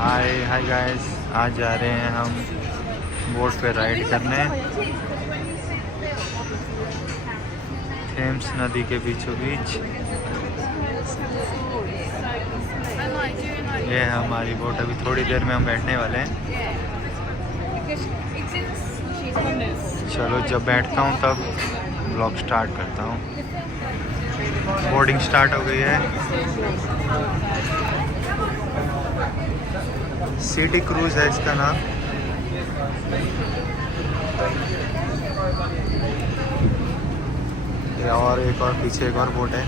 हाय hi guys, आज जा रहे हैं हम बोट पे राइड करने थेम्स नदी के बीचों बीच। ये है हमारी बोट, अभी थोड़ी देर में हम बैठने वाले हैं। चलो जब बैठता हूँ तब ब्लॉग स्टार्ट करता हूँ। बोर्डिंग स्टार्ट हो गई है। सिटी क्रूज है इसका नाम। और एक और पीछे एक और बोट है।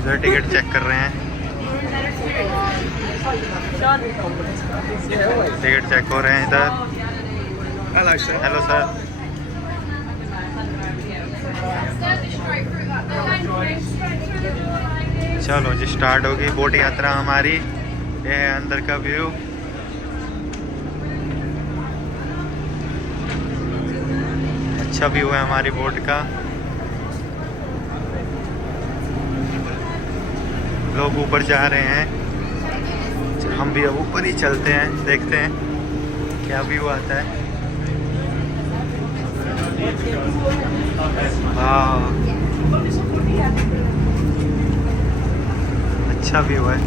इधर टिकट चेक कर रहे हैं। टिकट चेक हो रहे हैं इधर। Hello sir. Hello sir. चलो जी स्टार्ट होगी बोट यात्रा हमारी। ये है अंदर का व्यू। अच्छा व्यू है हमारी बोट का। लोग ऊपर जा रहे हैं, हम भी अब ऊपर ही चलते हैं, देखते हैं क्या व्यू आता है। वाह अच्छा व्यू है।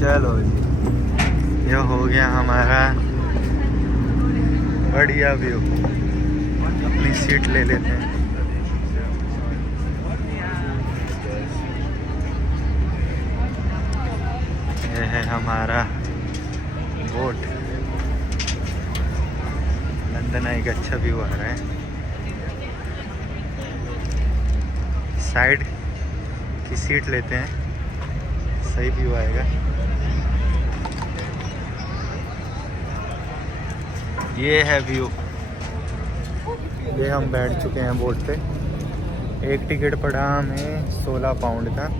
चलो जी ये हो गया हमारा बढ़िया व्यू। अपनी सीट ले लेते हैं। ये है हमारा बोट। लंदन एक अच्छा व्यू आ रहा है। साइड की सीट लेते हैं, सही व्यू आएगा। ये है व्यू। ये हम बैठ चुके हैं बोट पे। एक टिकट पड़ा हमें 16 पाउंड का।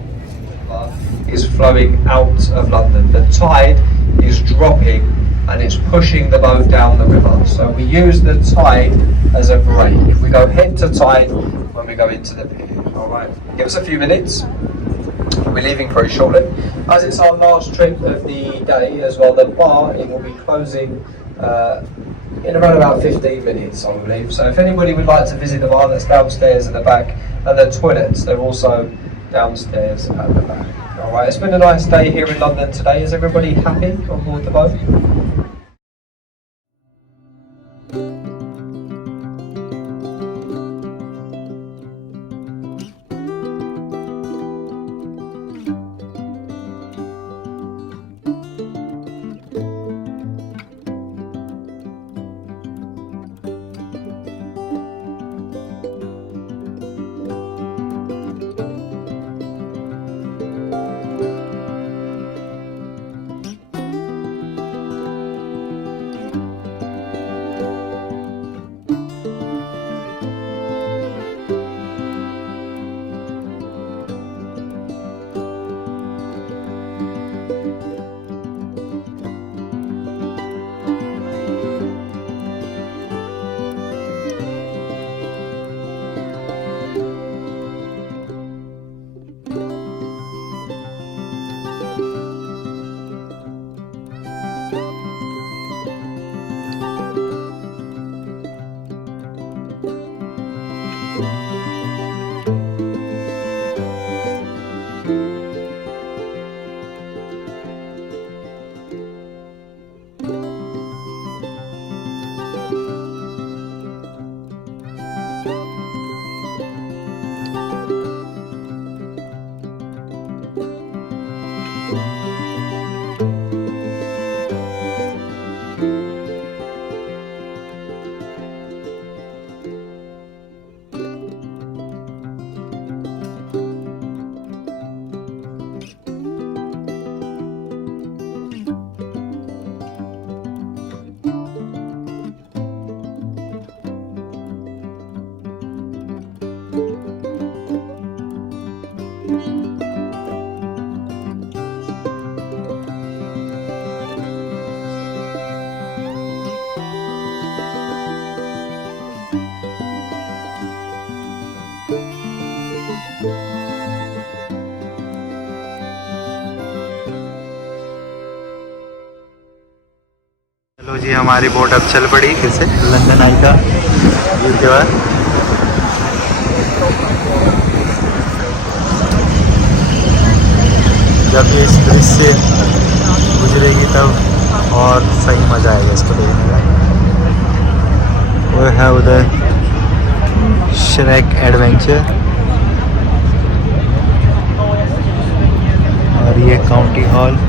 Is flowing out of London. The tide is dropping and it's pushing the boat down the river. So we use the tide as a brake. We go head to tide when we go into the pier. Alright, give us a few minutes. We're leaving very shortly. As it's our last trip of the day as well, the bar it will be closing in around about 15 minutes, I believe. So if anybody would like to visit the bar, that's downstairs at the back, and the toilets, they're also downstairs at the back. Alright, it's been a nice day here in London today. Is everybody happy on board the boat? जी हमारी boat अब चल पड़ी फिर से London आई का view के बाद। जब ये इस ब्रिज से गुजरेगी तब और सही मज़ा आएगा इसको देखने का। वो है उधर श्रेक एडवेंचर और ये county hall.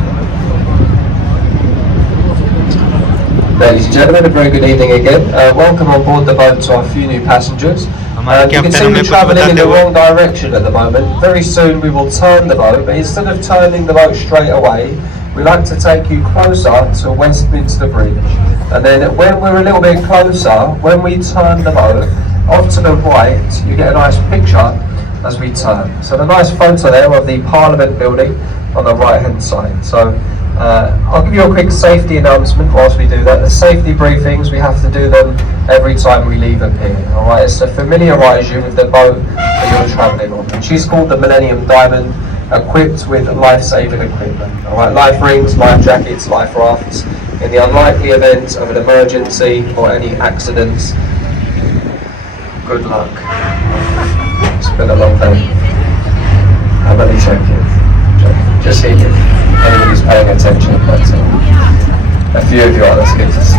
Ladies and gentlemen, a very good evening again. Welcome on board the boat to our few new passengers. You can see we're travelling in the wrong direction at the moment. Very soon we will turn the boat, but instead of turning the boat straight away, we like to take you closer to Westminster Bridge. And then when we're a little bit closer, when we turn the boat off to the right, you get a nice picture as we turn. So the nice photo there of the Parliament building on the right hand side. So I'll give you a quick safety announcement whilst we do that. The safety briefings, we have to do them every time we leave a pier. Alright, it's to familiarise you with the boat that you're travelling on. And she's called the Millennium Diamond, equipped with life-saving equipment. Alright, life rings, life jackets, life rafts. In the unlikely event of an emergency or any accidents, good luck. It's been a long day. I'm only joking. Just see if anybody's paying attention, but a few of you are, that's good to see.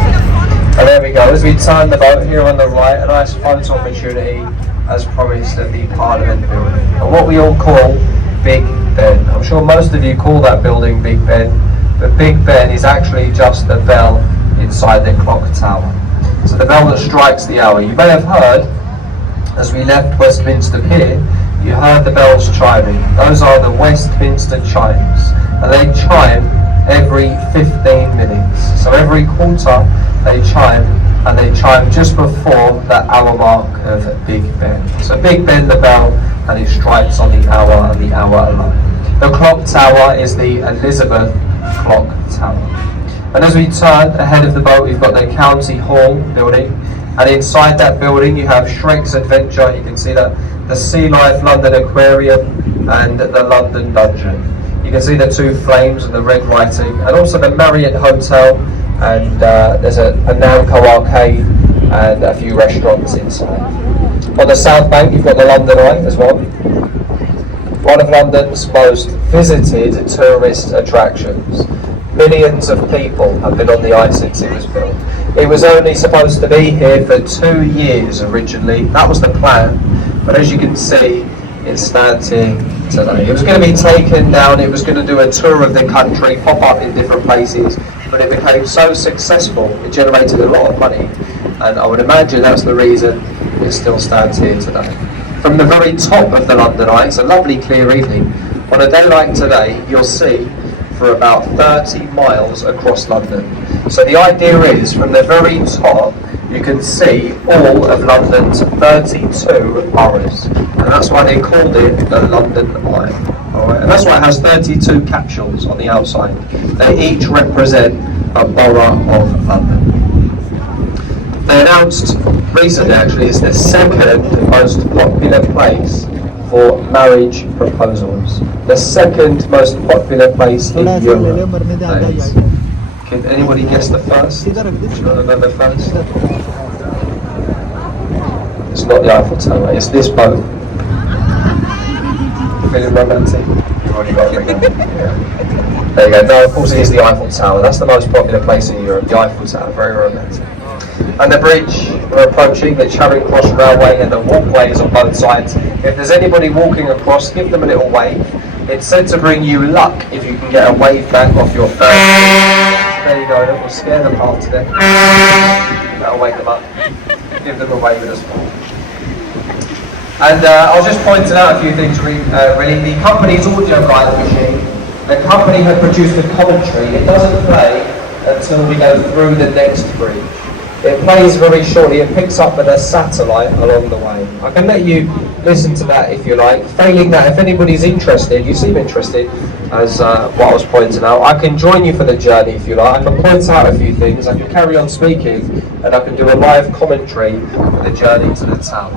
And there we go, as we turn the boat here on the right, a nice photo opportunity as promised at the Parliament building. And what we all call Big Ben. I'm sure most of you call that building Big Ben, but Big Ben is actually just the bell inside the clock tower. So the bell that strikes the hour. You may have heard, as we left Westminster Pier, you heard the bells chiming. Those are the Westminster chimes, and they chime every 15 minutes. So every quarter they chime, and they chime just before that hour mark of Big Ben. So Big Ben, the bell, and it strikes on the hour and the hour alone. The clock tower is the Elizabeth Clock Tower. And as we turn ahead of the boat, we've got the County Hall building, and inside that building you have Shrek's Adventure. You can see that the Sea Life London Aquarium and the London Dungeon. You can see the two flames and the red writing, and also the Marriott Hotel, and there's a Namco arcade and a few restaurants inside. On the south bank you've got the London Eye as well, one of London's most visited tourist attractions. Millions of people have been on the Eye since it was built. It was only supposed to be here for 2 years originally, that was the plan, but as you can see it stands here today. It was going to be taken down, it was going to do a tour of the country, pop up in different places, but it became so successful, it generated a lot of money, and I would imagine that's the reason it still stands here today. From the very top of the London Eye, it's a lovely clear evening, on a day like today you'll see for about 30 miles across London. So the idea is, from the very top you can see all of London's 32 boroughs, and that's why they called it the London Eye. Alright, and that's why it has 32 capsules on the outside. They each represent a borough of London. They announced recently, actually, it's the second most popular place for marriage proposals. The second most popular place in Europe. Can anybody guess the first? Do you remember first? It's not the Eiffel Tower, it's this boat. Feeling romantic? You've already got it. Yeah. There you go. No, of course it is the Eiffel Tower. That's the most popular place in Europe, the Eiffel Tower. Very romantic. And the bridge, we're approaching the Charing Cross Railway, and the walkways on both sides. If there's anybody walking across, give them a little wave. It's said to bring you luck if you can get a wave back off your first. There you go, that will scare them half to death. That'll wake them up. Give them a wave as well. And I was just pointing out a few things really. The company's audio guide machine, the company had produced a commentary. It doesn't play until we go through the next bridge. It plays very shortly, it picks up with a satellite along the way. I can let you listen to that if you like. Failing that, if anybody's interested, you seem interested, as what I was pointing out, I can join you for the journey if you like. I can point out a few things, I can carry on speaking, and I can do a live commentary for the journey to the town.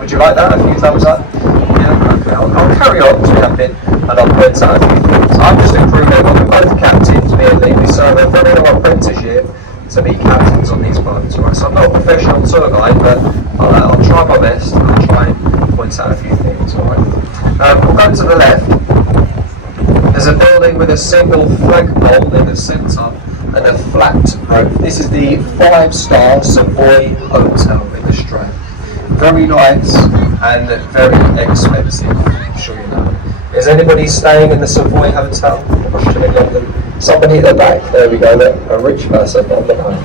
Would you like that? A few thumbs up? Yeah, okay, I'll carry on to that bit, and I'll point out a few things. I'm just a crew member, we're both captains, me and Lee. We serve a very long apprenticeship to be captains tour guide, but I'll try my best and I'll try and point out a few things. Alright. We'll go to the left. There's a building with a single flagpole in the centre and a flat roof. This is the 5-star Savoy Hotel in the Strand. Very nice and very expensive, I'm sure you know. Is anybody staying in the Savoy Hotel in London? Somebody at the back, there we go, look, a rich person on the home.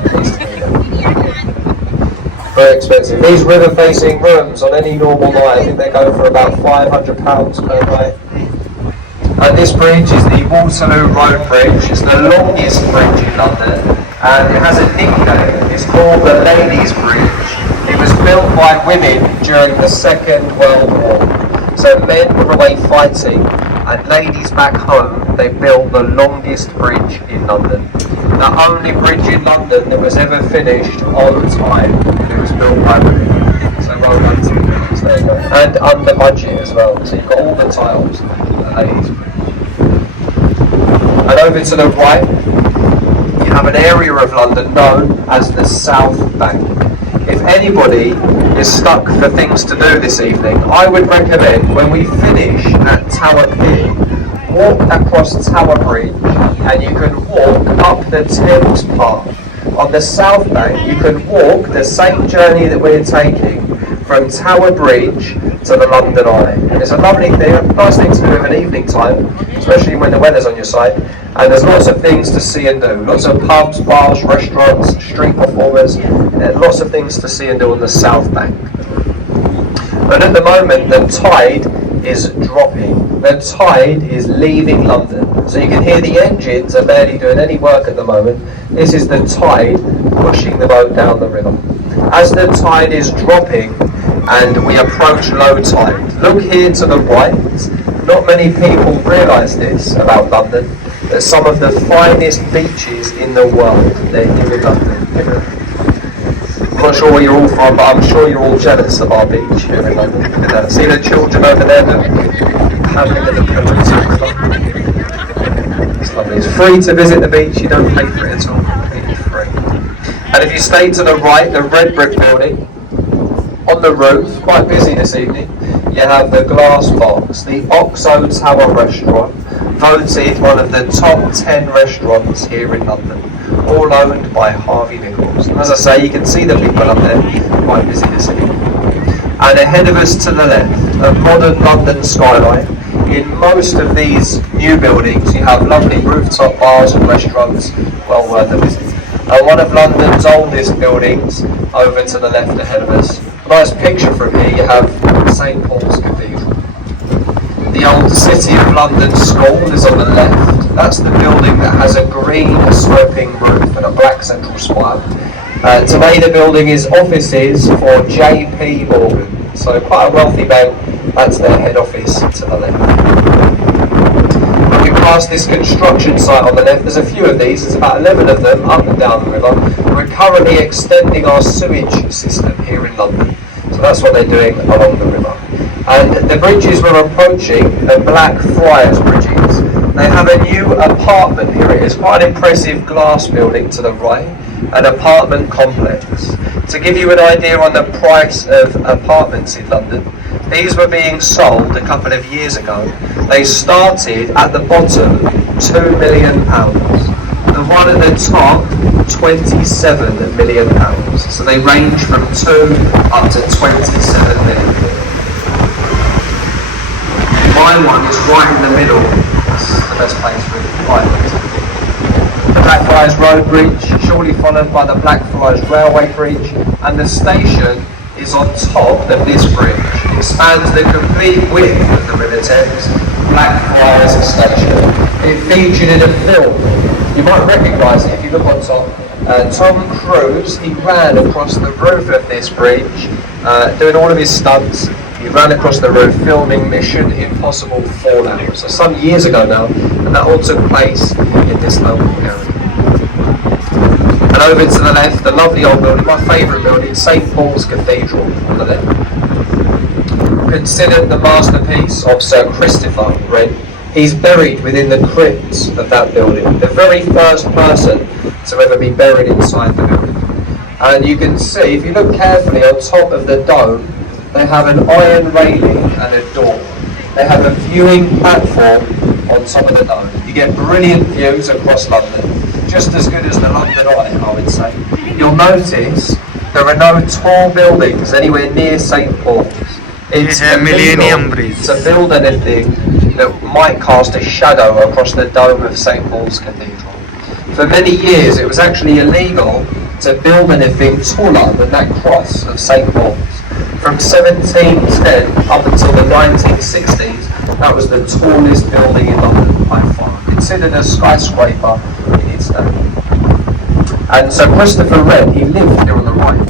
Very expensive. These river facing rooms on any normal night, I think they go for about £500 per night. And this bridge is the Waterloo Road Bridge. It's the longest bridge in London and it has a nickname. It's called the Ladies' Bridge. It was built by women during the Second World War. So men were away fighting and ladies back home, they built the longest bridge in London. The only bridge in London that was ever finished on time. It was built by women. So well done to them. So there you go. And under budget as well. So you've got all the tiles. The Ladies' Bridge. And over to the right, you have an area of London known as the South Bank. If anybody is stuck for things to do this evening, I would recommend when we finish at Tower Pier, walk across Tower Bridge and you can walk up the Thames Park. On the South Bank, you can walk the same journey that we're taking from Tower Bridge to the London Eye. And it's a lovely thing, a nice thing to do in an evening time, especially when the weather's on your side. And there's lots of things to see and do. Lots of pubs, bars, restaurants, street performers, lots of things to see and do on the South Bank. But at the moment, the tide is dropping. The tide is leaving London. So you can hear the engines are barely doing any work at the moment. This is the tide pushing the boat down the river. As the tide is dropping and we approach low tide, look here to the right. Not many people realise this about London, that some of the finest beaches in the world, they're here in London. I'm not sure where you're all from, but I'm sure you're all jealous of our beach here in London. Look at that. See the children over there paddling at the pillars. It's lovely. It's free to visit the beach, you don't pay for it at all, completely free. And if you stay to the right, the red brick building, on the roof, quite busy this evening, you have the glass box, the Oxo Tower restaurant, voted one of the top 10 restaurants here in London, all owned by Harvey Nichols. And as I say, you can see the people up there, quite busy this evening. And ahead of us to the left, a modern London skyline. In most of these new buildings, you have lovely rooftop bars and restaurants, well worth a visit. And one of London's oldest buildings, over to the left ahead of us. A nice picture from here, you have St Paul's Cathedral. The old City of London School is on the left. That's the building that has a green sloping roof and a black central spire. Today the building is offices for JP Morgan, so quite a wealthy bank. That's their head office to the left. When we pass this construction site on the left, there's a few of these, there's about 11 of them up and down the river. We're currently extending our sewage system here in London, so that's what they're doing along the river. And the bridges we're approaching, the Blackfriars bridges, they have a new apartment. Here it is, quite an impressive glass building to the right, an apartment complex. To give you an idea on the price of apartments in London, these were being sold a couple of years ago. They started at the bottom, £2 million. The one at the top, £27 million. So they range from 2 up to 27 million. My one is right in the middle. That's the best place for it, right there. The Blackfriars Road Bridge, shortly followed by the Blackfriars Railway Bridge, and the station is on top of this bridge. It spans the complete width of the River Thames, Blackfriars Station. It featured in a film. You might recognise it if you look on top. Tom Cruise, he ran across the roof of this bridge, doing all of his stunts. He ran across the roof filming Mission Impossible Fallout. So some years ago now, and that all took place in this local area. And over to the left, the lovely old building, my favourite building, St Paul's Cathedral on the left. Considered the masterpiece of Sir Christopher Wren. He's buried within the crypt of that building, the very first person to ever be buried inside the building. And you can see, if you look carefully on top of the dome, they have an iron railing and a door. They have a viewing platform on top of the dome. You get brilliant views across London, just as good as the London Eye, I would say. You'll notice there are no tall buildings anywhere near St. Paul's. It's Millennium Bridge to build anything that might cast a shadow across the dome of St. Paul's Cathedral. For many years it was actually illegal to build anything taller than that cross of St. Paul's. From 1710 up until the 1960s, that was the tallest building in London by far, considered a skyscraper in its day. And so Christopher Wren, he lived here on the right.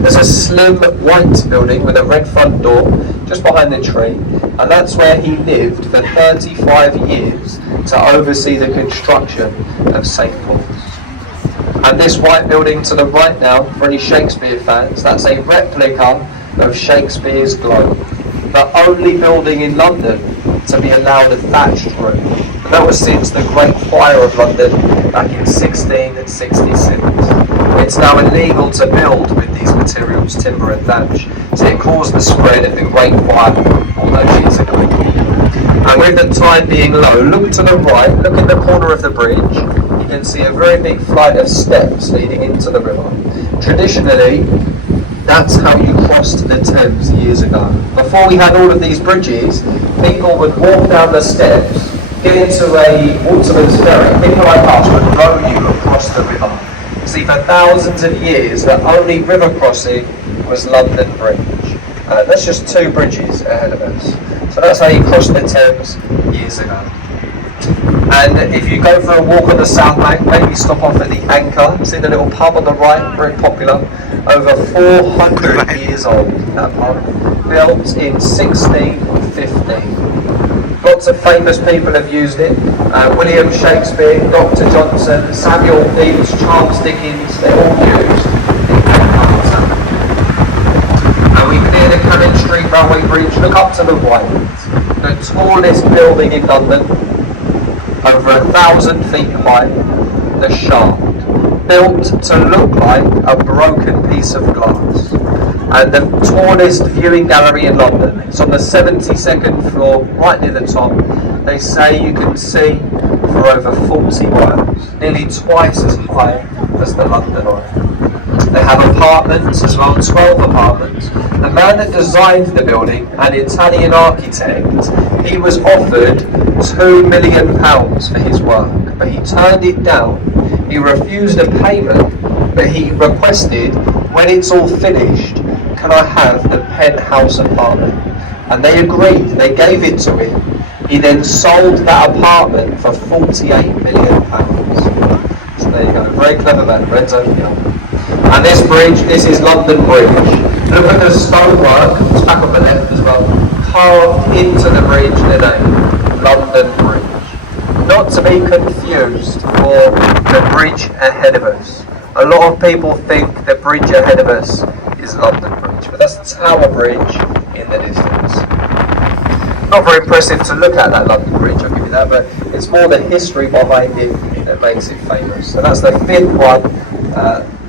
There's a slim white building with a red front door just behind the tree, and that's where he lived for 35 years to oversee the construction of St. Paul's. And this white building to the right now, for any Shakespeare fans, that's a replica of Shakespeare's Globe. The only building in London to be allowed a thatched roof. And that was since the Great Fire of London back in 1666. It's now illegal to build with these materials, timber and thatch, so it caused the spread of the Great Fire all those years ago. And with the tide being low, look to the right, look in the corner of the bridge, you can see a very big flight of steps leading into the river. Traditionally, that's how you crossed the Thames years ago. Before we had all of these bridges, people would walk down the steps, get into a waterman's ferry, people like us would row you across the river. See, for thousands of years, the only river crossing was London Bridge. That's just 2 bridges ahead of us. So that's how you crossed the Thames years ago. And if you go for a walk on the South Bank, maybe stop off at the Anchor. See the little pub on the right, very popular. Over 400 years old, that pub. Built in 1615. Lots of famous people have used it. William Shakespeare, Dr. Johnson, Samuel Pepys, Charles Dickens, they all used it. And we can hear the Cannon Street Railway Bridge. Look up to the right. The tallest building in London, over 1,000 feet high, the Shard. Built to look like a broken piece of glass. And the tallest viewing gallery in London. It's on the 72nd floor, right near the top. They say you can see for over 40 miles, nearly twice as high as the London Eye. They have apartments as well, 12 apartments. The man that designed the building, an Italian architect, he was offered £2 million for his work, but he turned it down. He refused a payment, but he requested, when it's all finished, can I have the penthouse apartment? And they agreed, they gave it to him. He then sold that apartment for £48 million. So there you go, very clever man, Renzo Piano. And this bridge, this is London Bridge. Look at the stonework, it's back on the left as well, carved into the bridge the name, London Bridge. Not to be confused for the bridge ahead of us. A lot of people think the bridge ahead of us is London Bridge, but that's the Tower Bridge in the distance. Not very impressive to look at that London Bridge, I'll give you that, but it's more the history behind it that makes it famous. So that's the 5th one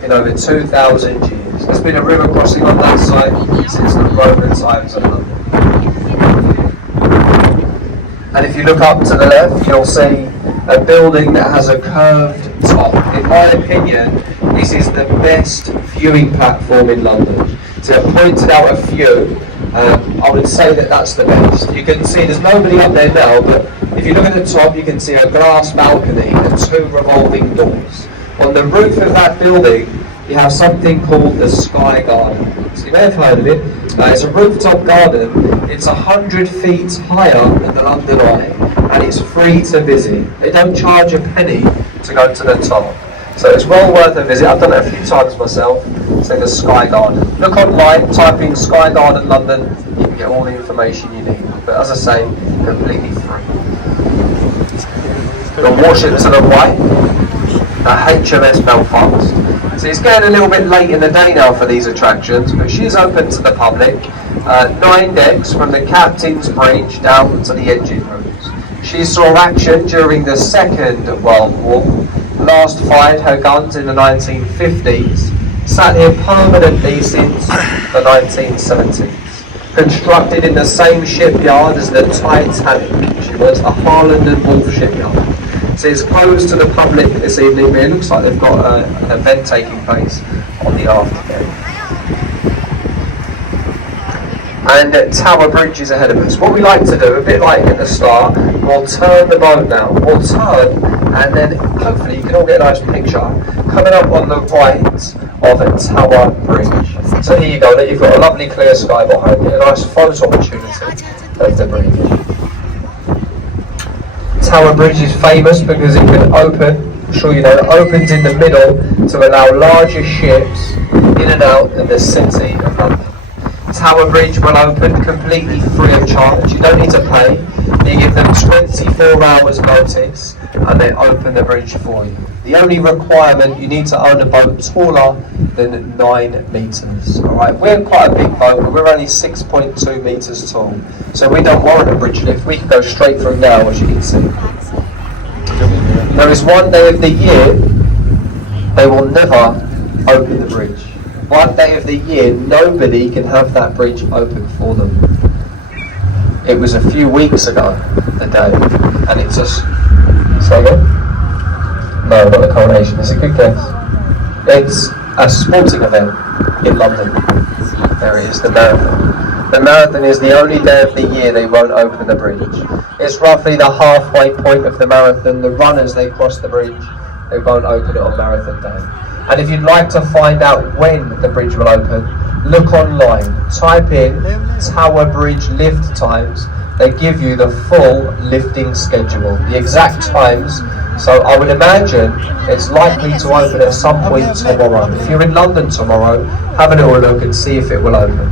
in over 2,000 years. There's been a river crossing on that side since the Roman times of London. And if you look up to the left, you'll see a building that has a curved top. In my opinion, this is the best viewing platform in London. So I've pointed out a few. I would say that that's the best. You can see there's nobody up there now, but if you look at the top, you can see a glass balcony and 2 revolving doors. On the roof of that building, you have something called the Sky Garden. So you may have heard of it. It's a rooftop garden. It's 100 feet higher than the London Eye, and it's free to visit. They don't charge a penny to go to the top. So it's well worth a visit. I've done it a few times myself. So the Sky Garden. Look online, type in Sky Garden London, you can get all the information you need. But as I say, completely free. The warship to the right, the HMS Belfast. So it's getting a little bit late in the day now for these attractions, but she's open to the public. 9 decks from the Captain's Bridge down to the engine rooms. She saw action during the Second World War. Last fired her guns in the 1950s. Sat here permanently since the 1970s. Constructed in the same shipyard as the Titanic. She was a Harland and Wolff shipyard. So it's closed to the public this evening, but it looks like they've got an event taking place on the afterdeck. And Tower Bridge is ahead of us. What we like to do, a bit like at the start, we'll turn the boat now. We'll turn, and then hopefully you can all get a nice picture coming up on the right of Tower Bridge. So here you go, you've got a lovely clear sky behind you, a nice photo opportunity of the bridge. Tower Bridge is famous because it can open, I'm sure you know, it opens in the middle to allow larger ships in and out of the city of London. Tower Bridge will open completely free of charge. You don't need to pay. You give them 24 hours notice and they open the bridge for you. The only requirement, you need to own a boat taller than 9 metres. Alright, we're quite a big boat, but we're only 6.2 metres tall. So we don't warrant a bridge lift. We can go straight through now, as you can see. There is one day of the year they will never open the bridge. One day of the year, nobody can have that bridge open for them. It was a few weeks ago, the day, and it's a... Say again? No, not the coronation, it's a good guess. It's a sporting event in London. There it is, the marathon. The marathon is the only day of the year they won't open the bridge. It's roughly the halfway point of the marathon. The runners, they cross the bridge, they won't open it on marathon day. And if you'd like to find out when the bridge will open, look online, type in Tower Bridge lift times. They give you the full lifting schedule, the exact times. So I would imagine it's likely to open at some point tomorrow. If you're in London tomorrow, have a little look and see if it will open.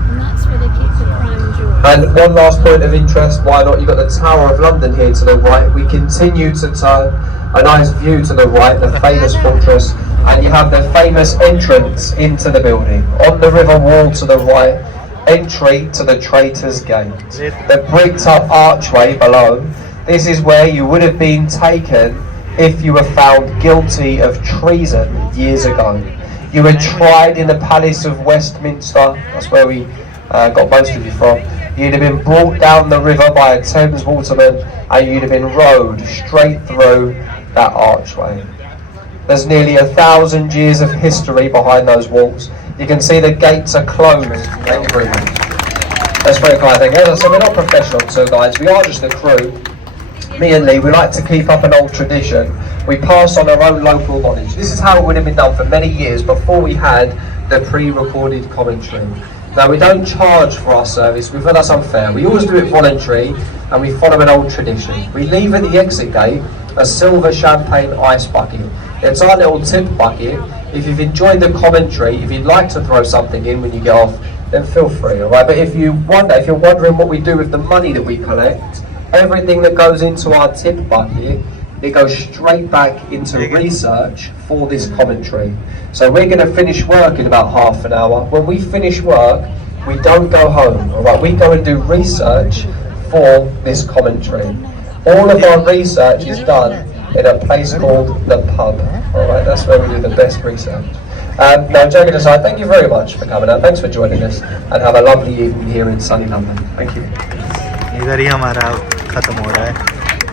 And one last point of interest, why not? You've got the Tower of London here to the right. We continue to turn, a nice view to the right, the famous fortress. And you have the famous entrance into the building. On the river wall to the right, entry to the Traitor's Gate. The bricked up archway below. This is where you would have been taken if you were found guilty of treason years ago. You were tried in the Palace of Westminster. That's where we got most of you from. You'd have been brought down the river by a Thames waterman and you'd have been rowed straight through that archway. There's nearly 1,000 years of history behind those walls. You can see the gates are closed. Thank you very much. That's very kind, thank you. As I said, we're not professional tour guides, we are just the crew. Me and Lee, we like to keep up an old tradition. We pass on our own local knowledge. This is how it would have been done for many years before we had the pre-recorded commentary. Now, we don't charge for our service, we feel that's unfair. We always do it voluntary and we follow an old tradition. We leave at the exit gate a silver champagne ice bucket. It's our little tip bucket. If you've enjoyed the commentary, if you'd like to throw something in when you get off, then feel free, alright? But if you're wondering what we do with the money that we collect, everything that goes into our tip bucket, it goes straight back into research for this commentary. So we're going to finish work in about half an hour. When we finish work, we don't go home, alright? We go and do research for this commentary. All of our research is done in a place called the pub. Alright, that's where we do the best research. Now, joking aside, thank you very much for coming out. Thanks for joining us, and have a lovely evening here in sunny London. Thank you. इधर ही हमारा ख़त्म हो रहा है,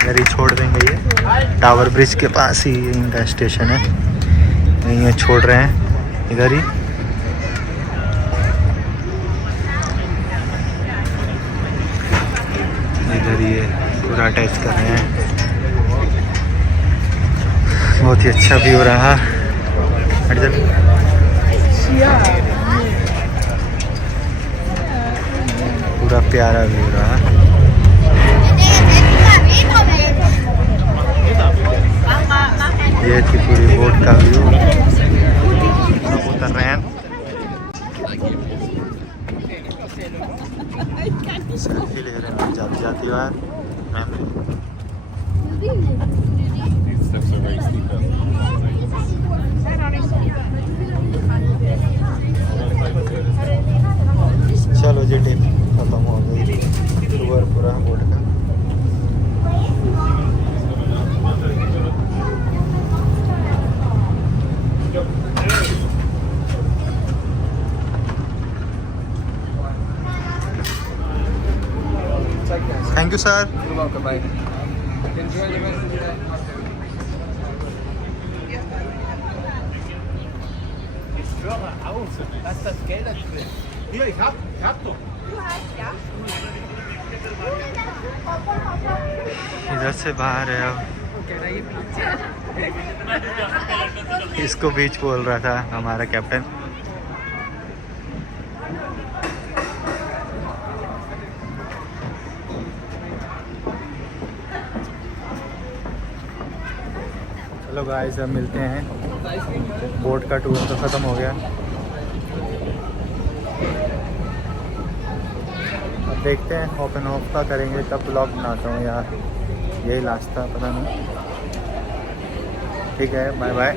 इधर ही छोड़ देंगे ये टावर ब्रिज के पास ही इनका स्टेशन है, यहीं छोड़ रहे हैं इधर ही। इधर ये पूरा अटैच कर रहे हैं, बहुत ही अच्छा व्यू रहा। पूरा प्यारा व्यू रहा। ये थी पूरी बोट का व्यू। सब उतर रहे हैं, सेल्फी ले रहे हैं जाती जाती बार। चलो जी, टिप खत्म हो गई टूर पूरा बोट का। You sir. You're welcome, mate. Enjoy the rest of the day. Ich schwöre auf, dass das Geld drin. Hier, ich hab doch. इधर से बाहर है अब। इसको बीच बोल रहा था हमारा कैप्टन। चलो गाइस अब मिलते हैं। बोट का टूर तो ख़त्म हो गया, अब देखते हैं ऑफ एंड ऑफ का करेंगे तब ब्लॉग बनाता हूँ यार, यही लास्ट था, पता नहीं। ठीक है, बाय बाय।